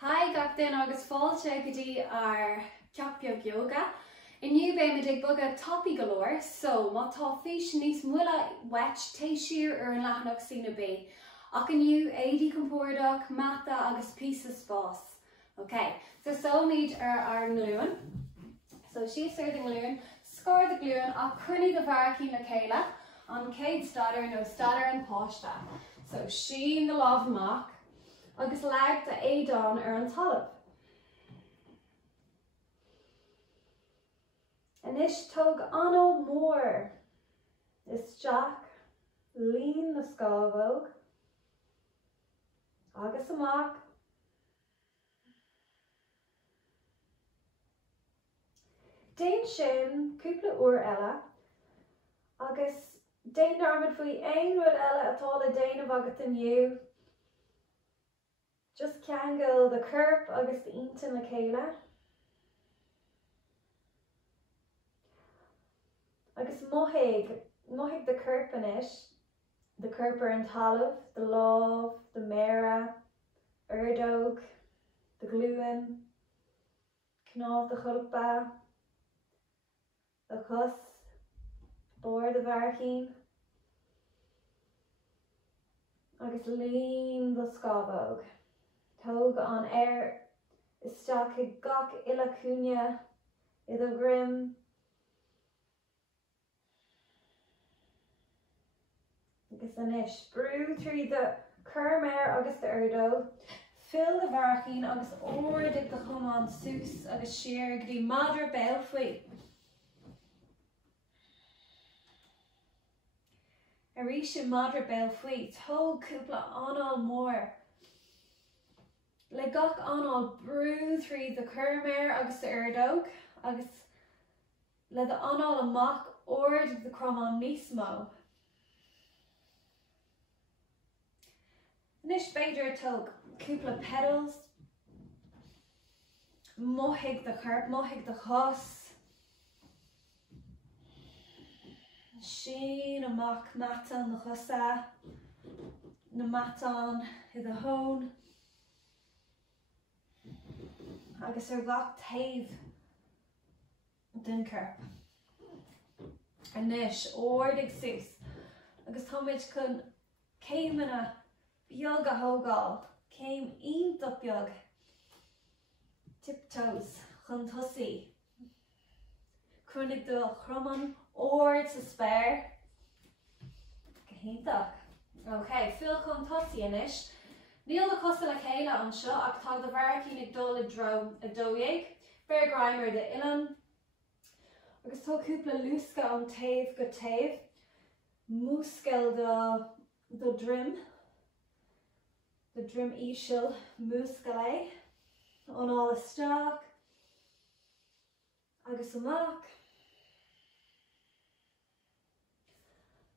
Hi, gachtain agus fáilte go dtí ar Clipchamp Ióga. Inniu bé me dig bug a topi galore, so má tá fís níos mula wet téisiir ar an leathanach sína bé. Ach inniu éidi compordach, mata agus písa spás. Okay, so míid ar ngluúin. So she's serving ngluúin, score the glúin a crunnig the bharcí na céile an céad stadar nó stadar an páiste. So she the love mock. Agus lag de éadán ar an talamh. Inis tug anó mór is Jack líon na scábhóg agus amach déan sin cúpla uair eile agus déan armad faoi aon rud eile atá le déanamh agat inniu. Just ceangail the curp agus the ionta na céile. Agus mothig the curp inis, the curp ar an talamh, the lámh, the mara, ardóg, the glúin, cnámh the chulpa, the cos, bór the bharcín, agus líon the scábhóg. Tog an air isteach gach ila cúne iad a grim. Agus inis brew through the curmare agus the ardó. Fill the bharcín agus ordig the chumán sús agus siar gdí madra béil faoi. A ríise madra béil faoi, tog cúpla anál mór. Le gach anál brew through the curmare agus the ardóg agus le the anál amach ord the cromán níos mó. Nis beidir tug cúpla petals, mothig the curp, mothig the chos, sin amach matan the chosa, na matan I the hone. Agus ar gach taobh den curp. Inis ordig sús agus táid chun céimena beag a thógáil, céim ionach beag, tiptoes chun tosaí. Crunnig do chroman ord sa spéir. Cahintach. Okay, fill chun tosaí inis. Níl na costa le chéile an seo ach tá do bharcín ag dul a dóigh, bear grimer de ilan. Agus tá cúpla lúsca an taobh go taobh, múscail do drim íseal múscail é, anál isteach, agus amach.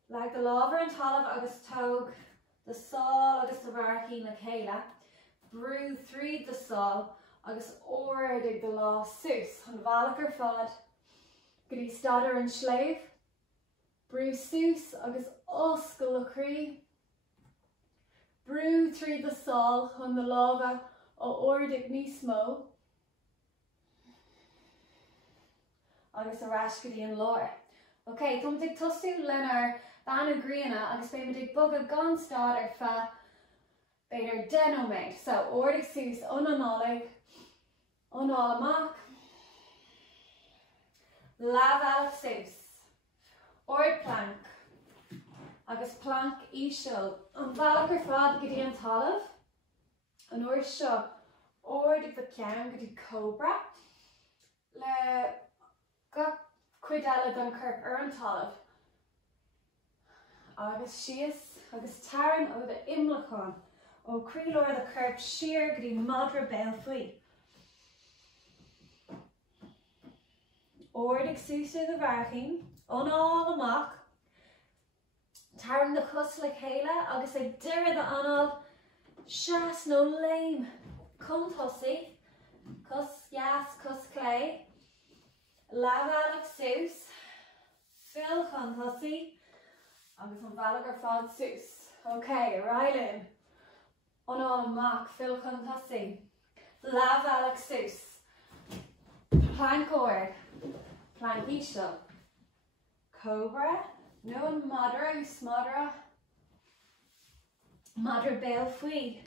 Lag the lábhar an talamh agus tóg the sál agus the bharcín na céile, brew through the sál agus ordig the lá sús an bhealach ar fad, gotí stadar an sléibh, brew sús agus oscail le crí, brew through the sál chun the lábha ó ordig níos mó, agus a rás gotí an láir. Okay, tom dig tosú lenar Banú Griana agus bé me dig bug a gan stad fa beidir denomid. So ordig sús unanálig, anál amach, lavalach sús, ord plank, agus plank íseal, an bhealach ar fad gotí an talamh, an ord seo ordig the ceann gotí cobra, le gach cuid eile don curp ar an talamh. Agus sias, agus taran ó the imlachán, ó crílóir the curp siar gotí madra béil faoi. Ordig sús ar the bharcín, anál amach, taran the chus le chéile, agus ag deireadh the anál seas nó léim, chun tosaí, cos jas, cos clay, lavalach sús, fill chun tosaí, agus an bhealach ar fad sús. Okay, Rylin. Anál amach, fill chun tosaí. Lav Alexus. Plank ord. Plank ishal. Cobra. No madra, usmadra. Madra bel fui.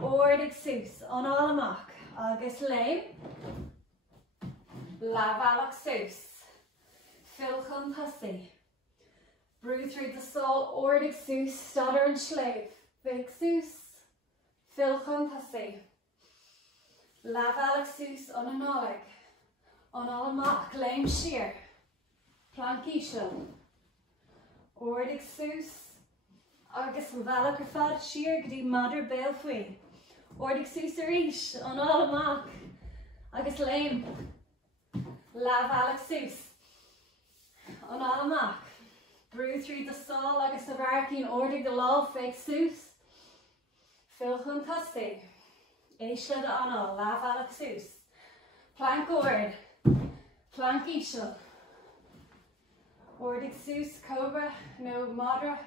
Ord exus. On alamak. Agus lame. Lav Alexus. Filchon pussy. Breathe through the soul. Ord exus. Stutter and slave. Vixus. Filchon pussy. Lav Alexus on an oig. On alamak. Lame sheer. Plank ishal. Ord exus. Agus valak fad sheer gdi madra bel fui. Ord exus arish on alamak. Agus lame. Lav Alexus. On alamak. Breathe through the soul. Agus avarkin ordig the law exus. Filchun pussy. Eishled anal. Lav Alexus. Plank ord. Plank ishal. Ord exus. Cobra. No madra.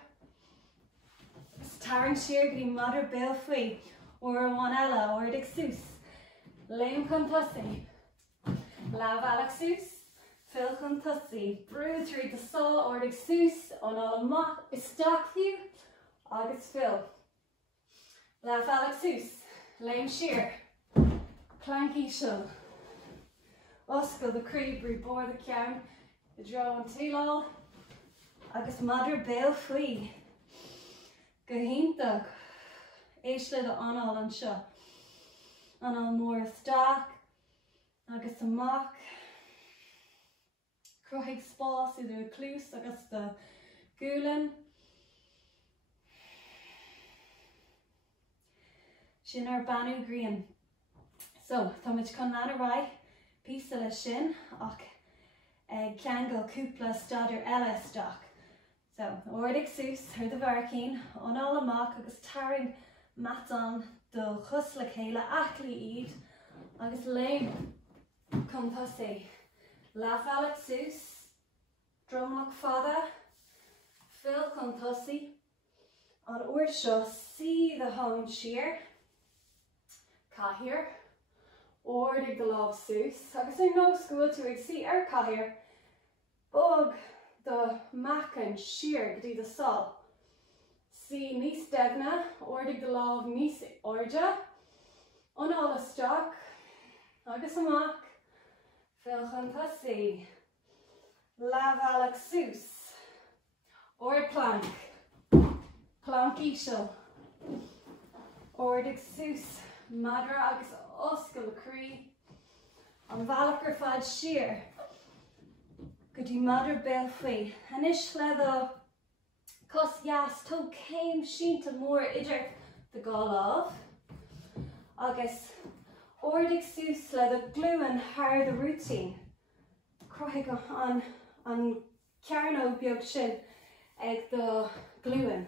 Starring sheer gdi madra bel fui. Or one ella. Ord exus. Lame cum pussy. Lav Alexus. Filchun pussy. Breathe through the soul. Ord exus. On alamak. Stock view. Agus fill. Lav Alexus. Lame sheer. Plank ishal. Oscar the creep. Rebore the count. The draw and tilal. Agus madra bel fui. Gahintag. Eishle the anal and sha. Anal more stock. Agus amach. Crohig spas either clus agus the gulen. Shin ar banu green. So, tamich con nana rai. Pisa le shin. Och. Kangal kupla stader ella stock. So, ord exus, her the varkin. On all amach agus taring matan the chusla kela achli eid. Agus lame. Come pussy. Lav Alexus. Drumlock father. Phil come pussy. On Ursha, see the home sheer. Kahir. Ordig the love sus. Agus I no school to see kahir. Bug the macan sheer gdi the sol. See nis degna. Ordig the love nis orja. On all the stock. Agus amach. Filchan pussy. Lav Alexus. Ord plank. Plank ishal. Ord exus. Madra agus oscal cree. On valakar fad sheer. Gudi madra belfui. Anish leather. Cos yas to came shinta more idir the gall of. Agus. Ord exus leather glue and hire the routine. Croig on carno biog shin egg the gluing.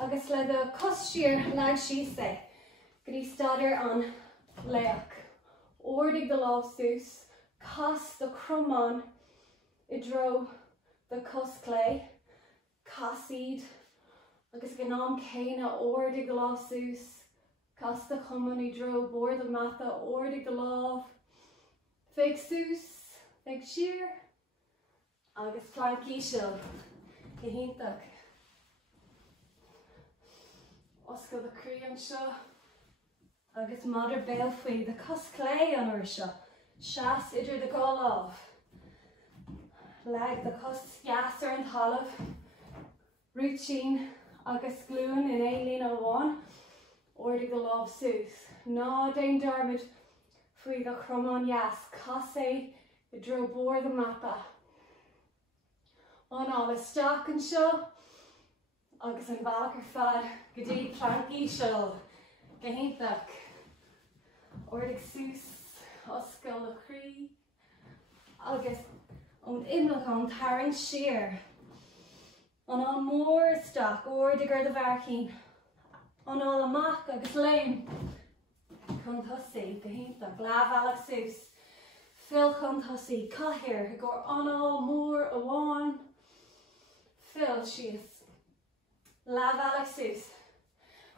Agus leather cos sheer lag she say. Gudi starter on leak. Ordig the lawsus. Cos the crumon. Idro the cos clay. Cosseed. Agus ganam cana ordig the lawsus. Cos the common idro bore the matha ordig the love. Fake sus. Fake sheer. Agus plankishel. Gehintak. Oscar the Korean show. Agus mother belfui the cos clay on her show. Shas idr the gall of. Lag the cos yasser and hollow. Routine. Agus gluing in alien 01. Ordig the love sus. No dane dermid. Fui the crumon yas. Cosse. Idro bore the mappa. On all the stock and show. Agus an valker fad. Gadi planky show. Gehintak. Ordig sus. Oscar the cree. Agus on imlock on taring sheer. On all more stock. Ordiger the varkin. On all a mach. Agus lame. Contussi. Gehintak. Lav Alexus. Phil Contussi. Kahir. Go on all more a one. Phil she's. Lav Alexus.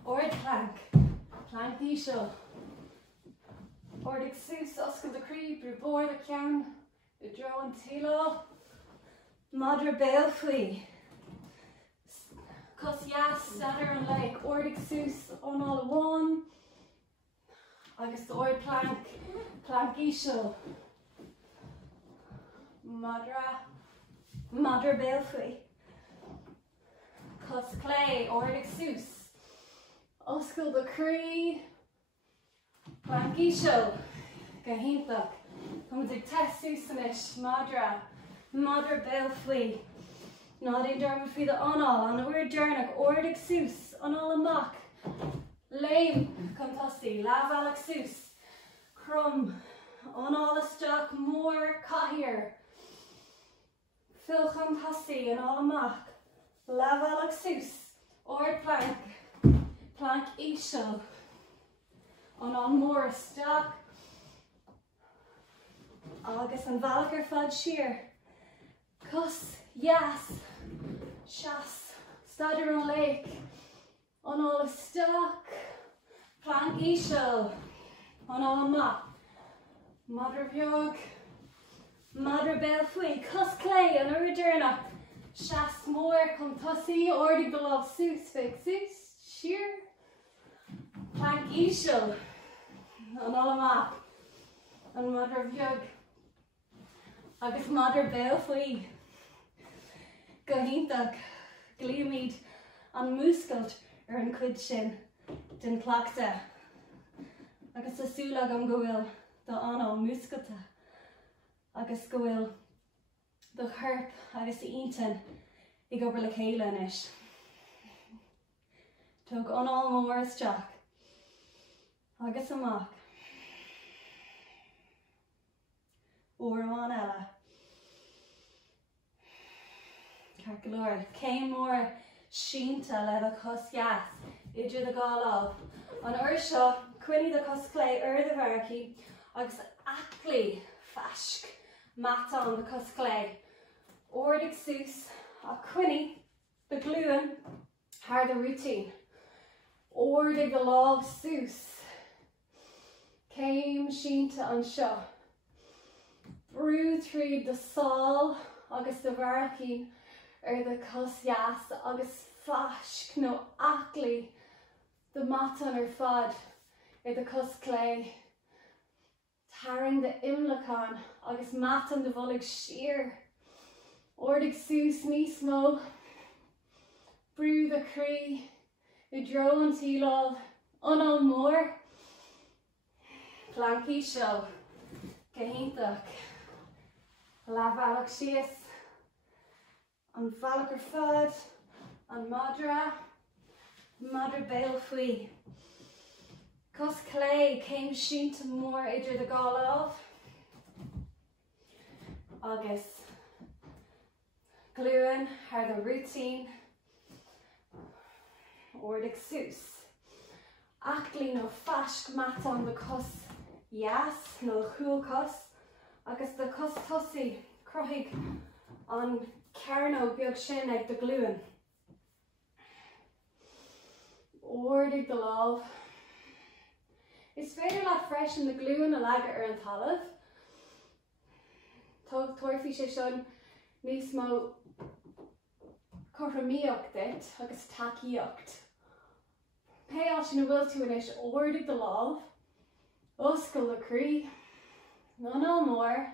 Ord plank. Plank ishal. Ordig sus oscail de crí, brú bór de ceann, I dro an tílo. Madra béal faoi. Cos jas stadir an lake, ordig sus on all one. Agus the ord plank, plank ishel. Madra béal faoi. Cos clay, ordig sus. Oscail de crí, plank ishel. Gahintach. Come to test susanis, madra béal faoi. Nádé dermid fi the anal, an uair dernach ordig sus, anal amach. Lame, contasti, lavalach sus. Crum, anal isteach, mór cahir. Phil contasti, anal amach. Lavalach sus, ord plank, plank ishel. Anal mór isteach. Agus an bhalachar fad sheer. Cos, yes, shas, stadir an lake. On all stock, plank ishel. On all ma. Madra bheag, madra béal faoi. Cos clay an uidirna. Shas mór come tussy, ordig the love sus, fig sus, sheer. Plank ishel. On all ma. And madra bheag. Agus madra béal faoi. Gahintach, glíomid an múscailt an cuid sin den clachta. Agus asúlag am go bhfuil do anal múscailta. Agus go bhfuil do chirp agus the intan I go le chéile inis. Tug anal mór isteach. Agus amach. Uair amán eile. Carcolor, céim mór sínta le a cos jas, idir the gáláb. An uair seo, cuinní the cos clay the bharci, agus aclaí fasc mata an the cos clay. Ordig sus, a cuinní the gluúin, haar the routine. Ordig the láb sus, céim sínta an seo. Brú tríd the sál, agus the bharci, the cos jas, agus fasc no aclaí the mata an fad, the cos clay. Taring the imlacán, agus matan the bhulig sheer. Ordig sus níos mó, brú the crí, I dro an tílál, anal mór. Plank ishel, gahintach, lavalach sias. An bhalachar fad, an madra béal faoi. Cos clay céim sínta mór idir the gáláb. Agus gluúin haar the routine. Ordig sus. Aclaí no fasc mata an the cos jas, no chúl cos. Agus the cos tusaí, croigh an Carno beag sin ag the gluúin. Ordig the láb. Is féidir le fresh in the gluúin a leagadh an talamh. Tuairfí sé sin níos mó choramíocht dit agus takeíocht. Péal sin a bhfuil tú inis ordig the láb. Oscail the crí. No mór.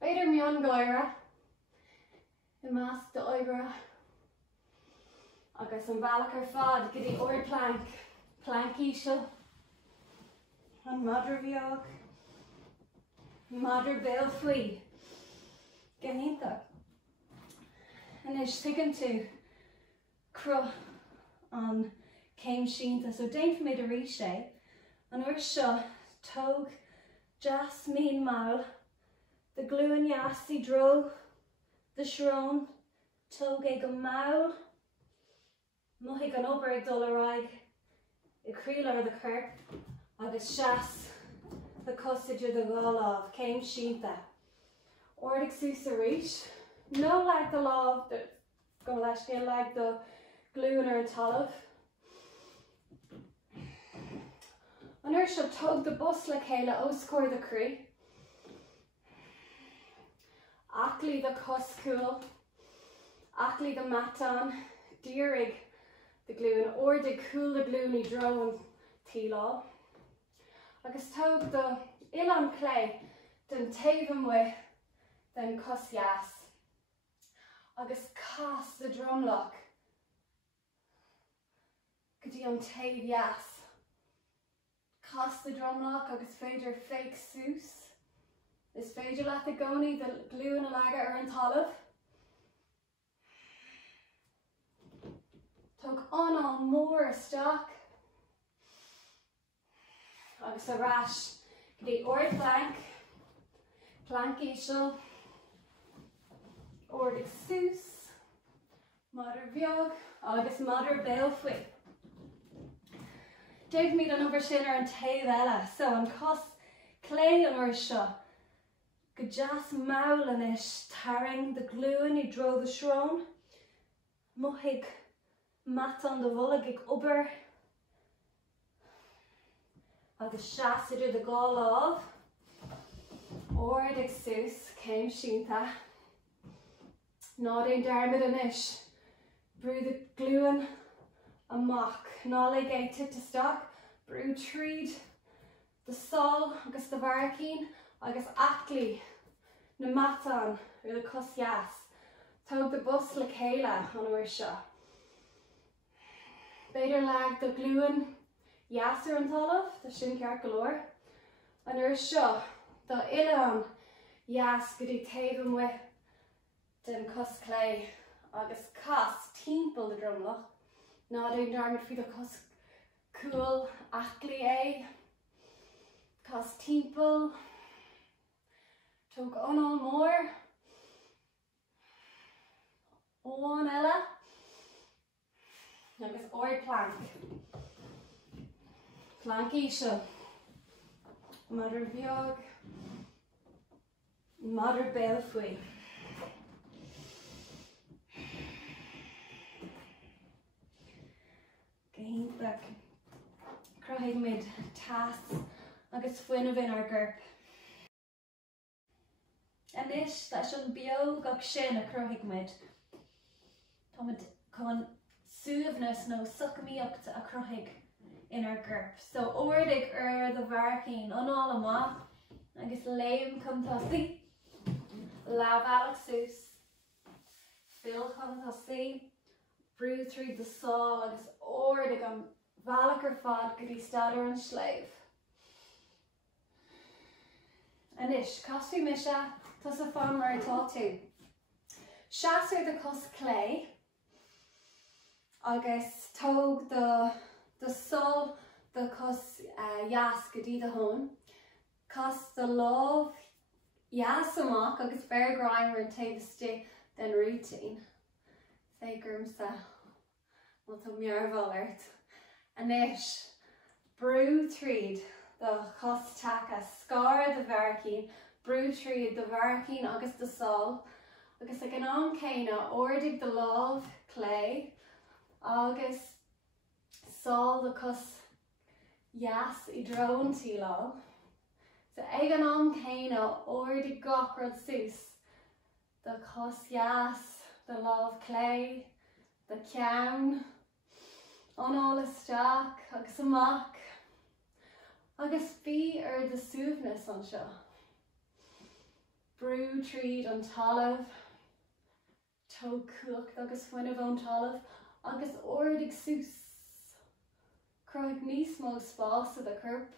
Beidir mion gáire. I más de oibra. Agus an bhalachar fad go dtí ord plank, plank ishel. An madra bheag, madra béal faoi. Gahintach. Inis tuigeann tú cruth an céim sínta, so déanfar méid a rís sé. An uair seo tóg jasmine maul, the gluúin jas I dro. The shrone, tóg ag an maul, muigh an obair ag dul araig, I crílar the chirp, agus seas the cosaidir the gáláb, céim sínta. Ordig sus a rís, no like the láb, go leis cé like the gluúin ar an talamh. An uair seo tug the bus le chéile ó scóir the crí. Aclaí the coscúil, aclaí the matan, dírig the glúin, or the cool the glúin I drone tílá. Agus tug the ilan clay den taobhan with den cosjas. Agus cas the drumlock. Gydí an taobh jas. Cas the drumlock agus féidir fake sús. Is féidir leat the goni the glúin a laga an talamh. Tug an mór isteach. Agus a ras gydí oir plank. Plank eisiau. Ordig sús. Madar bheag agus madar béalfuoi. Déag míad an over sin ar an taobh eile, so an cos clay an uair seo. Go deas maulan is tarring the glúin I dro the shrón. Muigh matan the bhulag ag obair. Agus seaasidir the gá lámh. Ordig sús céim sínta. Nádaon darmid an is. Brew the glúin amach. Nálaigh é titasteach. Brew tríd the sol agus the bharacín agus aclaí na matan or the cosjas. Tug the bus le chéile an uair seo. Beidir lag the glúin jasar an talamh, the sin ceart galore. An uair seo, the ilan jas gydí taobhan with den cos clay agus cas timpeall the drumloch. Nádaon darmid fi the cos cool aclaí é. Cas timpeall. Tug anall mór. Óan eile. Agus oir plank. Plank eisiau. Madar bheag. Madar béalfuoi. Gaintlach. Croigh mid tas agus fuinmh in ar gurp. Anis tá sin beag ag sin a croigh mid. Tá mid chun suamhnas nó sucamíocht a croigh in ar gurp. So ordig ar the bharacín anall amach agus léim chun tosaí. Labhalach sús. Fill chun tosaí. Brew through the sol agus ordig an bhealach ar fad go dtí stadar an sléibh. Anis, cosú mise tas a fan mar atá tú. Seaasar the cos clay agus tóg the sol the cos jas go dtí the hón. Cos the lámh jas amach agus bear grimer an taobh sti den routine. Fégurmsa má tá mearbhall ort. Anis, brew tríd the cos taca, scar the bharacín, brew tríd the bharacín agus the sol, agus ag an am céine ordig the lámh clay, agus sol the cos jas I drone tílá. So ag an am céine ordig gachrad sús, the cos jas, the lámh clay, the ceann, anall isteach agus amach. Agus bhí ar the suamhnas an seo. Brew tríd an talamh, tóg cuacht agus fuinmh an talamh, agus ordig sús. Croigh níos mó spás a the curp,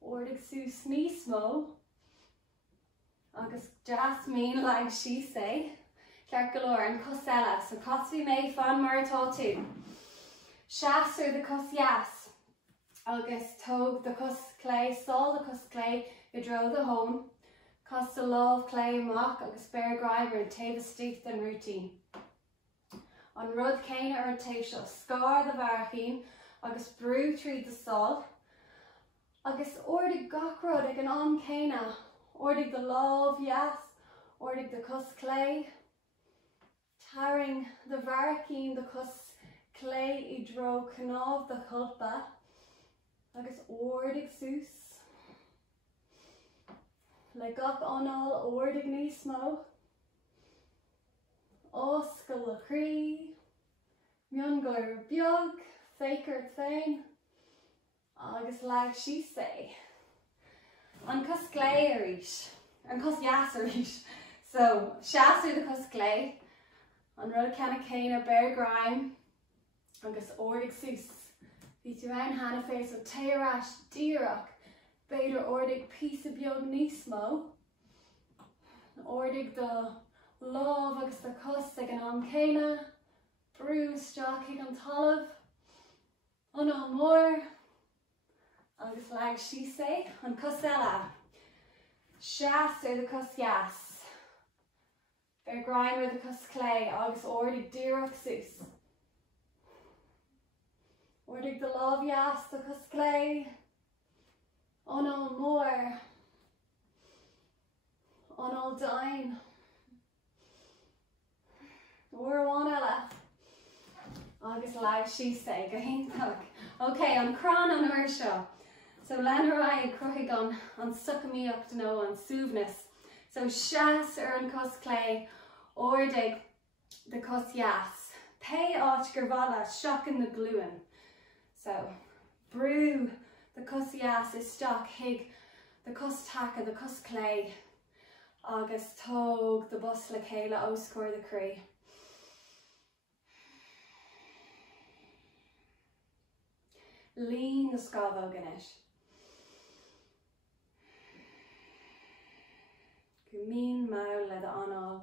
ordig sús níos mó. Agus jasmine like she say. Ceart galore an cos eile, so cosbhí mé fan mar atá tú. Seaasar the cos jas. Agus tóg the cos clay, sol the cos clay, I dro the home. Cos the lámh clay amach agus bear grimer an taobh stith den routine. An rud céine ar an taobh seo, scar the bharacín agus brew tríd the sol. Agus ordig gachrod ag an am céine, ordig the lámh jas, ordig the cos clay. Tarring the bharacín the cos clay I dro cnámh the chulpa. agus ordig sús. Le gach anál ordig níos mó. Oscail a chrí. Mion goir beag, féiceart féin. Agus lag sí sé. An cos clé arís. An cos jas arís. So, seaú the cos clé. An rud canna céine bear grime. Agus ordig sús. Bhí tú an hana fé so téarás díreach. Beidir ordig pís a beag níos mó. Ordig the lámh agus the cos ag an am céine. Brú isteach ag an talamh. Anál mór. Agus lag sí sé an cos eile. Seaú the cos jas. Bear grime the cos clé agus ordig díreach sús. Ordig the lámh jas the cos clé. Anál mór. Anál dain. Uair eile. Agus lag sí sé go héintach. Okay, an crán an uair seo. So lenarai an cruthig an sucamíocht nó an súbhnas. So seas an cos clé, ordig the cos jas. Pé áit gur bhalla seachan na gluúin. So brú the cos jas is stock hig the cos taca, the cos clé. Agus tóg the bus le chéile óscóir the crí. Lean the scabh ganis. Gumín mau le the anál.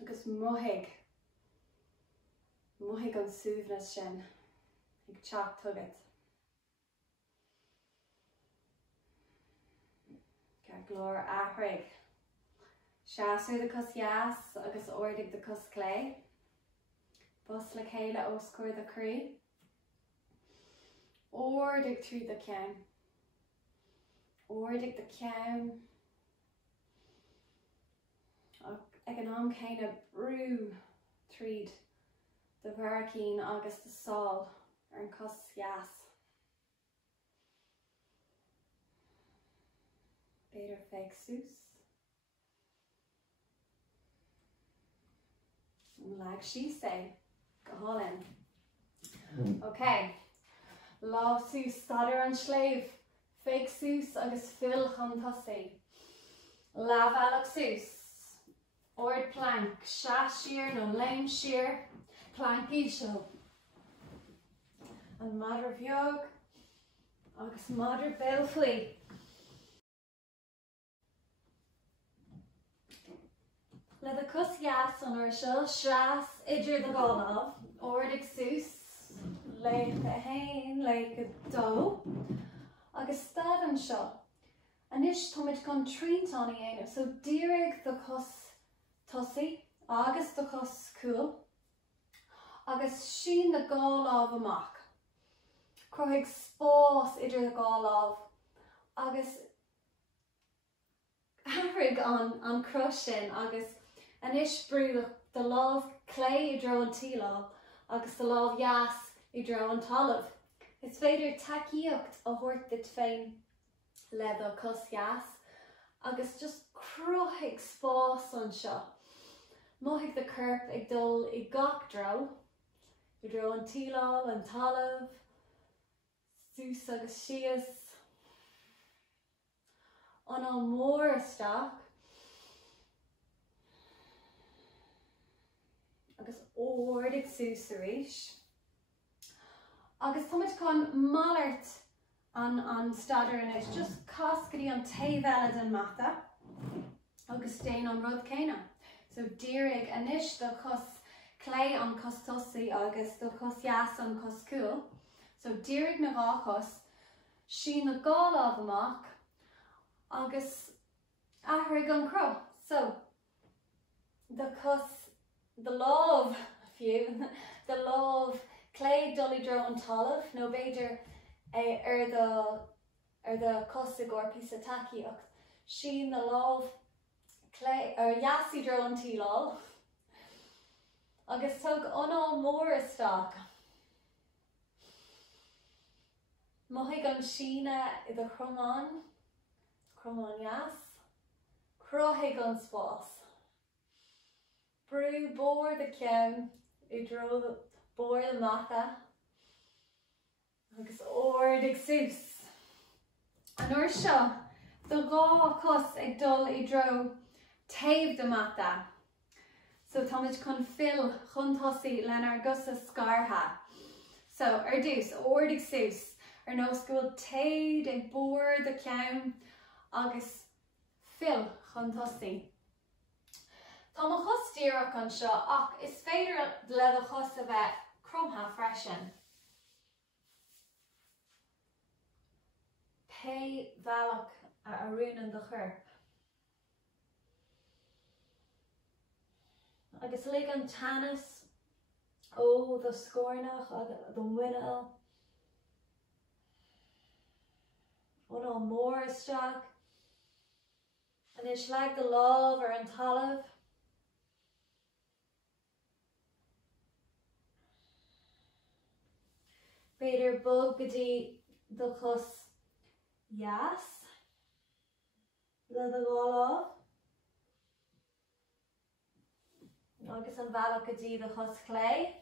Agus mohig. Mohig an súbhnas sin. Ag teach tugad. Glór ahraig. Seaú the cos jas agus ordig the cos clé. Bus le chéile óscóir the crí. Ordig trí the ceann. Ordig the ceann. Ag an am céine brú tríd the bharacín agus the sál ar an cos jas. Beidir féic sús. Lag sí sé. Go hálinn. Okay. Lámh sús stadar an sléibh. Féic sús agus fill chun tosaí. Lámh sús. Ord plank. Seaas siar nó léim siar. Plank ísio. An madar bheag. Agus madar béilflí. Le the cos jas an uair seo, seas idir the gálamh, ordig sús, le the hain, le go dó, agus stad an seo. Anis tomid gan tríntána dhéanamh, so díreach the cos tosaí, agus the cos cúil, agus sin the gálamh amach. Cruthig spás idir the gálamh, agus ahraig an crush sin, agus anis brú the lámh clé I dro an tílá, agus the lámh jas I dro an talamh. It's féidir takeíocht a thuairt féin le the cos jas, agus just cruthig spás an seo. Mohig the curp ag dul I gach dro. I dro an tílá, an talamh, sús agus sias. Anál mór isteach. Agus ordig sús arís. Agus táid chun mallart an stadar inis, just cascaí an taobh den mata, agus déin an rud céine. So díreach anis the cos clé an cos tosaí agus the cos jas an cos cúil. So díreach na gáchos, sin na gálamh amach, agus ahraig an cro. So the lámh the lámh clé dulí dro an talamh, nó beidir ar the cos agóir pís a takeíocht. Sin the lámh clé ar jasí dro an tílá, agus tug anál mór isteach. Mochaig an síne I do chromán jas, crothaig an spás. Brú bór de ceann I dro bór de matha, agus ordig sús. An uair seo, do gá cos ag dul I dro taobh de matha. So táid chun fill chun tosaí lenar gus a scartha. So dús, ordig sús. No scoil taobh ag bór de ceann agus fill chun tosaí. Tá mo chus díreach an seo ach is féidir le a chus a bheith cromtha freisin. Pe bhealach a arúnan de chorp. Agus lig an tanas ó do scórnach a do winil. Anál mór isteach. And is like the love or an talamh. Beidir bug gotí do chus jas. Le do gáláh. Agus an bhealach gotí do chus clé.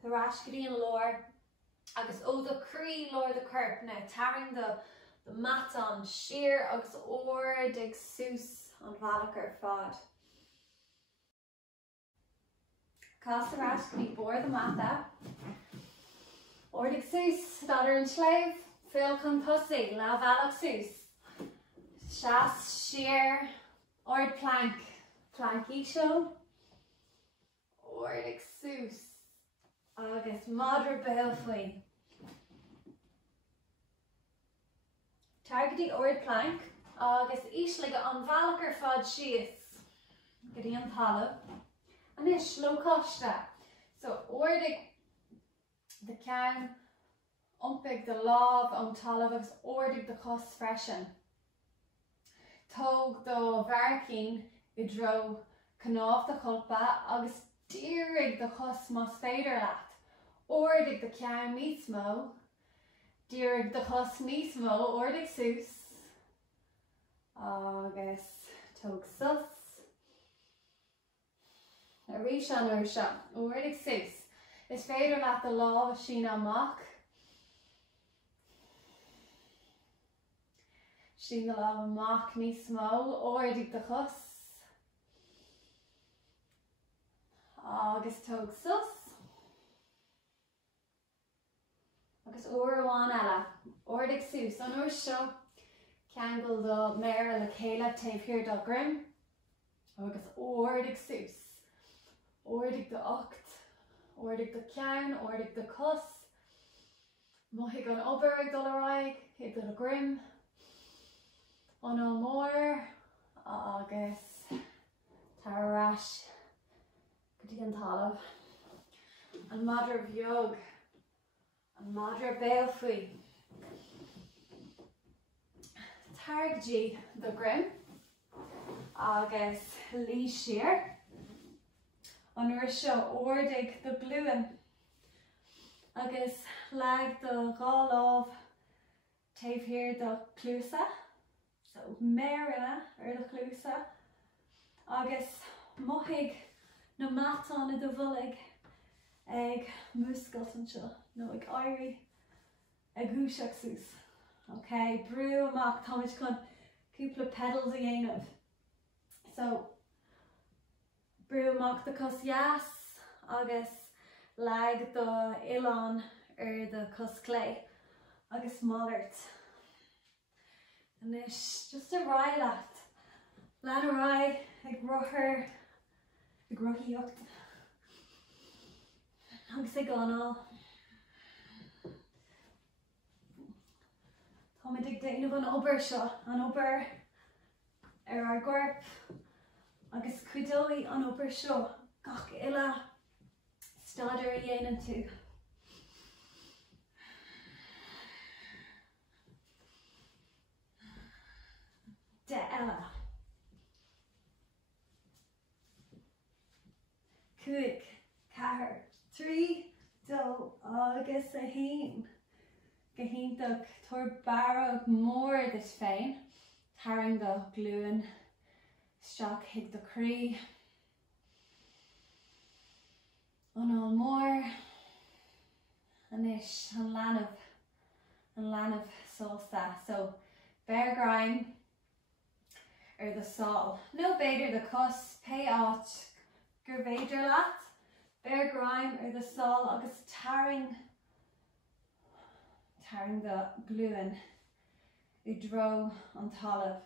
Tharascadí an lór, agus ó do crí lór de corp now, taring the mat on sheer agus ordig sús an bhealach ar fad. Cás tharascadí bór the matha, ordig sús, dat an sléibh, fill chun tosaí, le bhealach sús. Seas, sheer, ord plank, planky show, ordig sús. Agus madra béal faoi. Targetí ord plank, agus íslig an bhealach ar fad síos. Gotí an talamh. An is sló costa. So ordig de ceann, umpig de lámh an talamh agus ordig de cos freisin. Tóg do bharcín I dro CnabhF de chulpa agus dírig de cos mas féidir leat. Ordig de ceann níos mó, dírig de chos níos mó, ordig sús, agus tóg sus, a rís an uair seo, ordig sús. Is féidir leat de lámh sin amach, sin de lámh amach níos mó, ordig de chos, agus tóg sus. Agus uair amháin eile, ordig sús. An uair seo, ceann go do méire le chéile taobh hir do grim, agus ordig sús. Ordig de ocht, ordig de ceann, ordig de cos. Mochaig an obair ag dul araig, ag dul grim. Anál mór, agus tarrás gotí an talamh. An madra bheog. An madra béal faoi. Targdí do grim, agus lí siar. An uair seo ordig do gluúin, agus leag do gá lámh taobh hir do clúsa, so méire ar do clúsa, agus mochaig na matán do bhulig ag muscailt an seo, nó ag éirí ag úiseach sús. Ok, brú amach táid chun cúpla pedals a dhéanamh. So, brú amach do cos jas, agus leag do oileán ar do cos clé, agus mallart. And it's just a rye leat. Lean a rye ag rothair, ag rothíocht. Agus ag ganál. Tá mé ag déanamh an obair seo, an obair ar ar gorp, agus cuidóí an obair seo, gach uile staidir a dhéanam tú. cuig, ceathair, trí, dó, agus a haon. Go hintach tuair barog mór is féin, tarring do gluúin isteach hiag do crí. Anál mór, anis an leanmh sósta. So bear graim the sál. No beidir the cos pe áit gur beidir leat. Bear graim the sál agus tarring the gluúin I dro an talamh.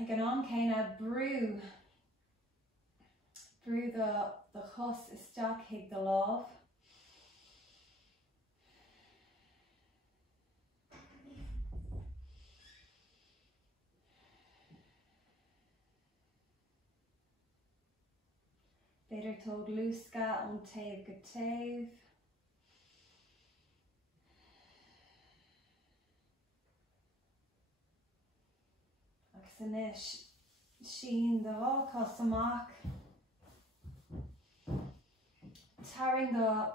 Ag an céine brew the chus isteach hiag the lámh. Beidir tóg lúsca an taobh go taobh. Agus inis sin the ráchas amach. Tarring the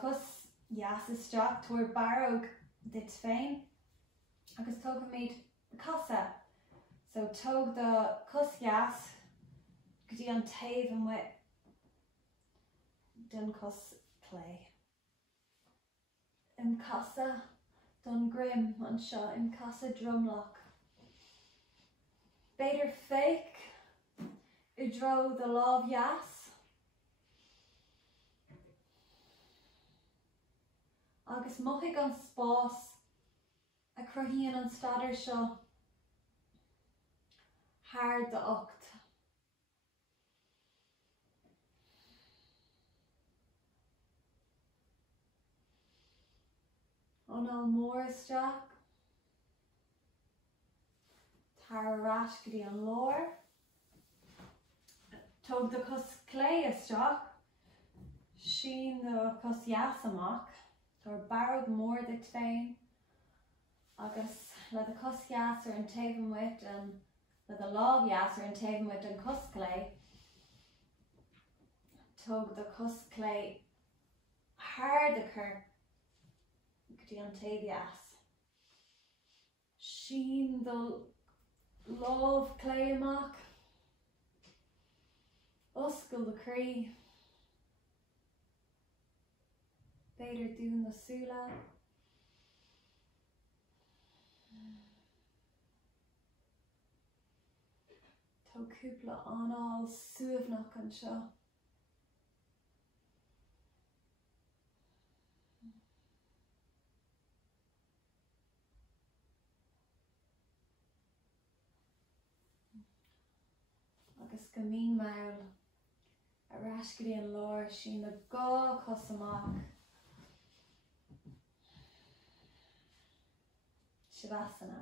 chus jas isteach tuair barog dit féin. Agus tóg méid casa. So tóg the cus jas go dtí an taobh an wit den cos clay. In casa don grim an seo in casa drumlock. Beidir fake I dro the lámh jas. Agus mochaigh an spás a cruthíonn an stadar seo thar de ocht. Anál mór isteach. Tar ras go dtí an lór. Tóg the cos clay isteach. Sin the cos jas amach. Tuair barog mór dit féin. Agus le the cos jas ar an taobh wit and le the lámh jas ar an taobh wit an cos clay. Tóg the cos clay hardacher go dtí an taobh jas. Sin the lámh clay amach. Oscail the crí. Beidir dún the súla. Tá cúpla anál suamhnach an seo. Agus go mín mail a ras go dtí an lór sin le gá cos amach. Shavasana.